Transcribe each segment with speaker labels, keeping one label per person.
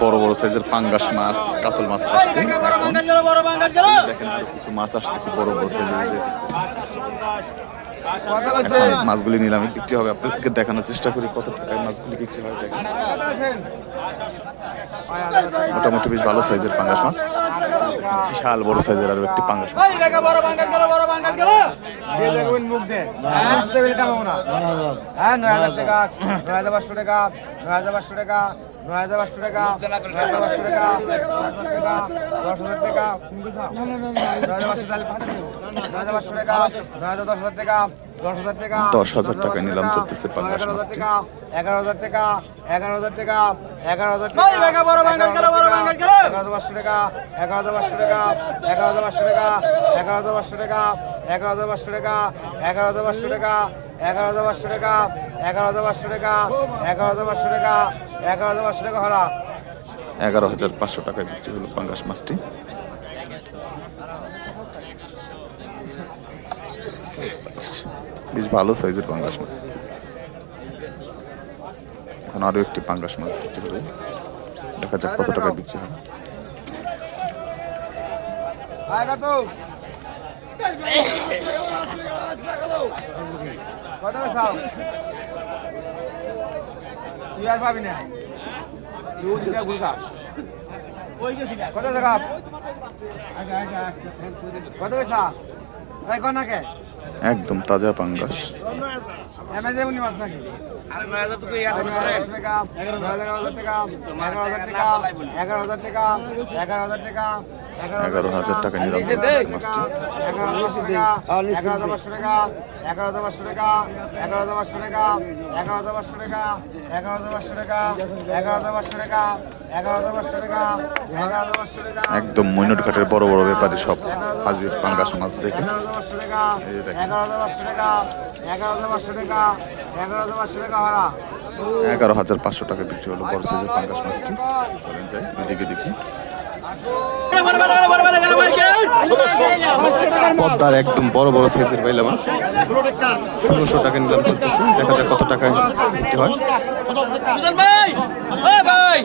Speaker 1: বড় বড় সাইজের পাঙ্গাস মাছ কাতল মাছ আসছে এখন। দেখেন কিছু মাছ আসতেছে বড় বড় সাইজের মাছগুলি নিলামে বিক্রি হবে। আপনাদেরকে দেখানোর চেষ্টা করি কত টাকায় মাছগুলি বিক্রি হয় দেখেন। মোটামুটি বেশ ভালো সাইজের পাঙ্গাস মাছ। বিশাল বড় সাইজের আরও একটি পাঙ্গাস মাছ।
Speaker 2: হ্যাঁ নয় হাজার টাকা হাজার টাকা টাকা টাকা দশ হাজার টাকা
Speaker 1: নিলাম চলতেছে পাঙ্গাস
Speaker 2: এগারো হাজার
Speaker 1: মাছটি।
Speaker 2: টাকা এগারো হাজার টাকা এগারো হাজার টাকা এগারো হাজার টাকা এগারো হাজার পাঁচশো টাকা এগারো হাজার পাঁচশো টাকা এগারো হাজার পাঁচশো টাকা এগারো হাজার পাঁচশো টাকা এগারো হাজার পাঁচশো টাকা এগারো হাজার পাঁচশো টাকা এগারো হাজার পাঁচশো টাকা এগারো হাজার পাঁচশো টাকা এগারো হাজার পাঁচশো টাকা এগারো হাজার পাঁচশো টাকা হরা
Speaker 1: এগারো হাজার পাঁচশো টাকায় বিক্রি হলো পাঙ্গাস মাছটি বেশ ভালো সাইজের পাঙ্গাস মাছ। এখন আরও একটি পাঙ্গাস মাছ বিক্রি হবে। দেখা যাক কত টাকা বিক্রি হয়
Speaker 2: কত
Speaker 1: একদম তাজা পাঙ্গাস
Speaker 2: এমএজে মাছ নাকি এগারো হাজার টাকা এগারো হাজার টাকা এগারো এগারো হাজার টাকা
Speaker 1: এগারো হাজার নিলাম মাছটি
Speaker 2: এগারো হাজার পাঁচশো টাকা এগারো হাজার পাঁচশো টাকা এগারো হাজার পাঁচশো টাকা এগারো হাজার পাঁচশো টাকা এগারো হাজার পাঁচশো টাকা এগারো হাজার পাঁচশো টাকা এগারো হাজার পাঁচশো টাকা এগারো হাজার পাঁচশো টাকা
Speaker 1: একদম মৈনট ঘাটের বড় বড় ব্যাপারী সব হাজির পাঙ্গাস মাছ দেখে
Speaker 2: পাঁচশো টাকা। এগারো হাজার পাঁচশো টাকা এগারো হাজার পাঁচশো টাকা এগারো হাজার পাঁচশো টাকা ভাড়া।
Speaker 1: এগারো হাজার পাঁচশো টাকা বিক্রি হলো বড় সাইজের পাঙ্গাস মাছটি। চলেন যাই ওইদিকে দেখি। পদ্মার একদম বড় বড় সাইজের বাইলা মাছ। ষোলোশো টাকা নিলাম চলতেছে। দেখা যাক কত টাকায় বিক্রি হয়।
Speaker 3: ভাই! ভাই!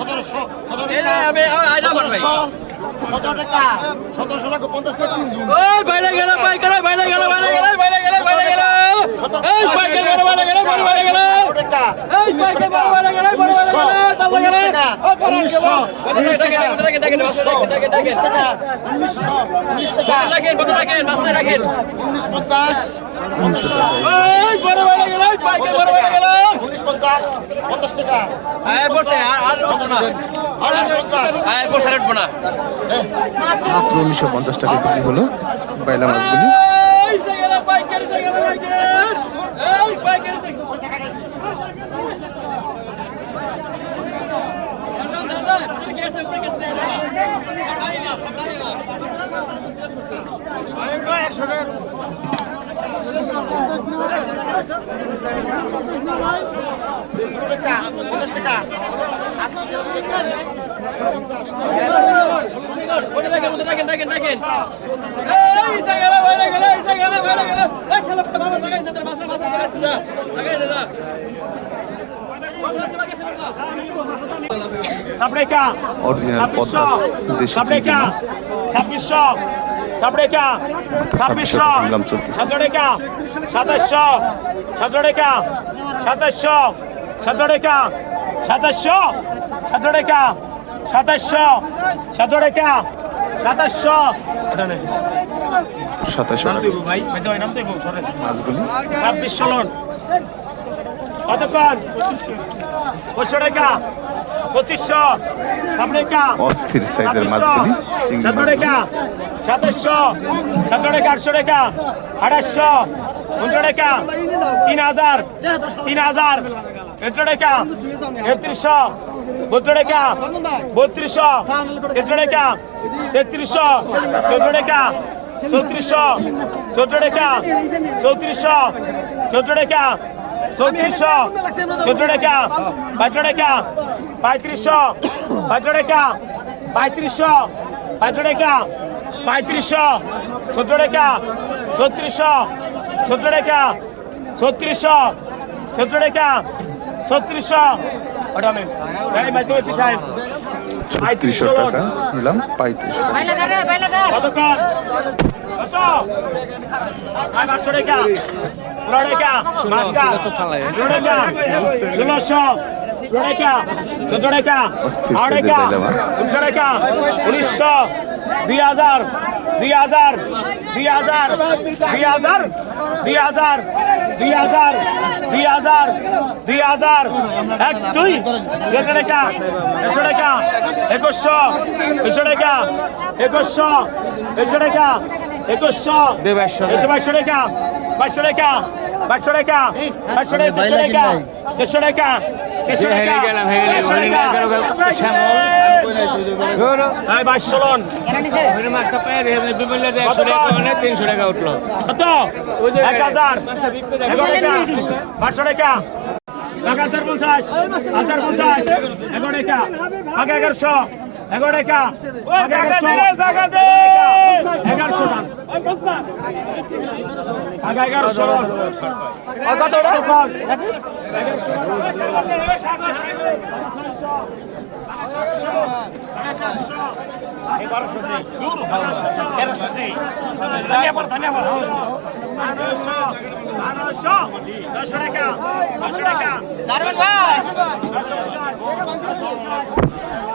Speaker 3: সতেরো টাকা, সতেরোশো টাকা পঞ্চাশ টাকা তিন বাইরে গেল বাইরে গেল বাইরে গেল বাইরে গেল, বাইরে উনিশশো পঞ্চাশ টাকা 1900 টাকা টাকা
Speaker 1: বিক্রি হলো বাইলা মাছগুলি
Speaker 3: একশো টাকা পঞ্চাশ টাকা ডাকেন ডাকেন
Speaker 4: ডাকেন
Speaker 1: অরিজিনাল পদ্মা দেশি
Speaker 4: ছাব্বিশশো। সাতরেখা ছাব্বিশশো সাতরেখা সাতাশশো। সাতরেখা সাতাশশো। সাতরেখা সাতাশশো। সাতরেখা সাতাশশো। সাতরেখা সাতাশশো।
Speaker 1: সাতাশশো মাছগুলি।
Speaker 4: ছাব্বিশশো লোন কতক্ষণ? পঁচিশশো টাকা পঁচিশশো।
Speaker 1: অস্থির সাইজের মাছগুলি চিংড়ি মাছগুলি।
Speaker 4: টাকা সাতাশশো। সাতশো টাকা আটশো টাকা আঠাশশো উনশো টাকা তিন হাজার। তিন হাজার। তেত্রিশ টাকা তেত্রিশশো। বত্রিশ টাকা বত্রিশশো। তেত্রিশ টাকা তেত্রিশশো। চৌদ্দ টাকা চৌত্রিশশো চৌদ্দ টাকা চৌত্রিশশো চৌদ্দ টাকা চৌত্রিশশো চৌদ্দ টাকা পঁয়ত্র টাকা পঁয়ত্রিশশো পঁয়ত্র টাকা পঁয়ত্রিশশো পঁয়ত্র টাকা পঁয়ত্রিশশো চোদ্দ টাকা ছত্রিশশো চোদ্দ টাকা ছত্রিশশো চোদ্দ টাকা ছত্রিশশো এই মাঝে পিছায়
Speaker 1: ছত্রিশশো টাকা নিলাম
Speaker 4: পঁয়ত্রিশ দুই হাজার। দুই হাজার। দুই হাজার। দুই হাজার। দুই হাজার। দুই হাজার দুই হাজার দুই হাজার। এক দুই। দেড়শো টাকা দেড়শো টাকা। একুশশো দুশো টাকা। একুশশো দেড়শো টাকা। একুশশো একশো বাইশশো টাকা। বাইশশো টাকা বাইশশো টাকা। বাইশশো টাকা দেড়শো টাকা। দেড়শো টাকা
Speaker 5: তিনশো টাকা উঠল।
Speaker 4: কত? এক হাজার। পাঁচশো টাকা। এক হাজার পঞ্চাশ। হাজার পঞ্চাশ। এগারো টাকা। আগে এগারোশো। এগারো টাকা এগারোশো এগারোশো ধন্যবাদ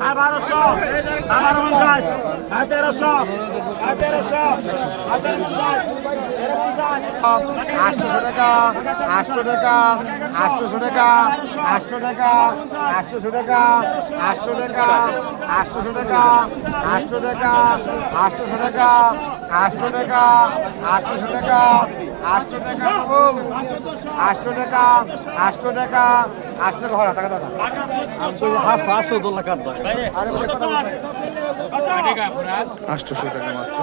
Speaker 4: আগে এগারোশো কত ধন্যবাদ ধন্যবাদ বারোশো দশশো টাকা দশশো টাকা
Speaker 2: আটশোশো টাকা আটশো টাকা আটশোশো টাকা আটশো টাকা আটশোশো টাকা আটশো টাকা আটশোশো টাকা আটশো টাকা আটশোশো টাকা আটশো টাকা আটশোশো টাকা আটশো টাকা আটশো টাকা আটশো টাকা আটশো টাকা হরা টাকা দাদা আরে বলে কথা বলছি।
Speaker 1: আটশোশো টাকা মাত্র।